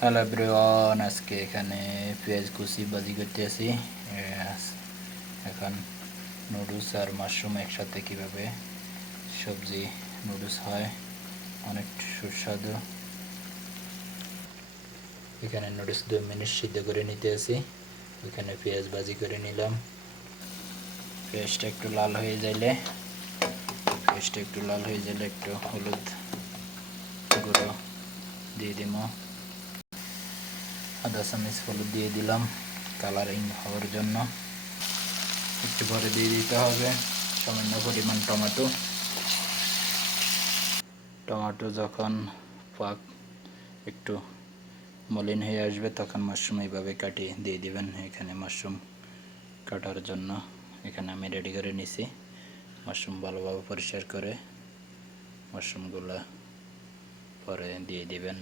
Hello everyone, আজকে এখানে পেঁয়াজ কুচি ভাজি করতে আছি। এখন নুডলস আর মাশরুম একসাথে কিভাবে সবজি নুডলস হয়, অনেক সুস্বাদু। এখানে নুডলস 2 মিনিট সিদ্ধ করে নিতে আছি। ওইখানে পেঁয়াজ ভাজি করে নিলাম। পেঁয়াজটা একটু লাল হয়ে যাইলে একটু হলুদ গুঁড়ো দিয়ে দিব, আধা চামচ হলুদ দিয়ে দিলাম কালারিং হওয়ার জন্য। একটু পরে দিয়ে দিতে হবে সামান্য পরিমাণ টমেটো যখন পাক একটু মলিন হয়ে আসবে তখন মাশরুম এইভাবে কাটিয়ে দিয়ে দিবেন। এখানে মাশরুম কাটার জন্য এখানে আমি রেডি করে নিছি। মাশরুম ভালোভাবে পরিষ্কার করে মাশরুমগুলো পরে দিয়ে দিবেন।